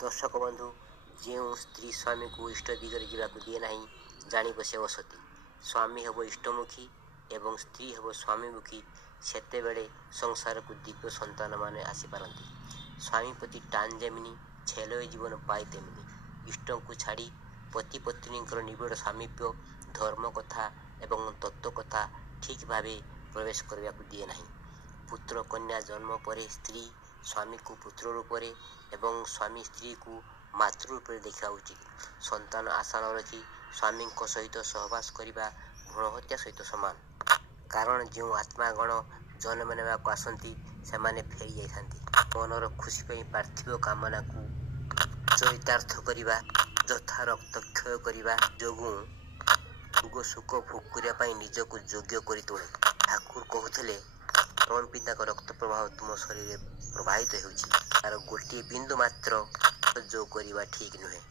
दर्शक बंधु जो स्त्री स्वामी को इष्ट दिगरे जावाक दिए ना जानी बसे सती स्वामी हम इष्टमुखी एवं स्त्री हम स्वामीमुखी सेते बेले संसार को दिव्य संतान माने आसीपारती। स्वामी प्रति टान जमिनी छेल जीवन पाए तेमिनी इष्ट को छाड़ी पति पत्नी निबिड़ सामीप्य धर्म कथा एवं तत्व कथा ठीक भाव प्रवेश करने को दिए ना। पुत्र कन्या जन्म पर स्त्री स्वामी को पुत्र रूप में एवं स्वामी स्त्री को मातृ रूप में देखा उचित। संतान आशा न रखी स्वामी सहित सहवास करने भ्रूण हत्या सहित सामान। कारण जो आत्मागण जन्म नेबाक आसती से फेरी जाती मनर खुशी पर पार्थिव कामना को चरितार्थ करने यथा रक्त क्षय करने जोगु भोग सुख भोग करने निजक योग्य कर तोड़े। ठाकुर कहते परम पिता रक्त प्रवाह तुम शरीर प्रवाहित होउछि तार गोटे बिंदु मात्र जो करवा ठीक नुहे।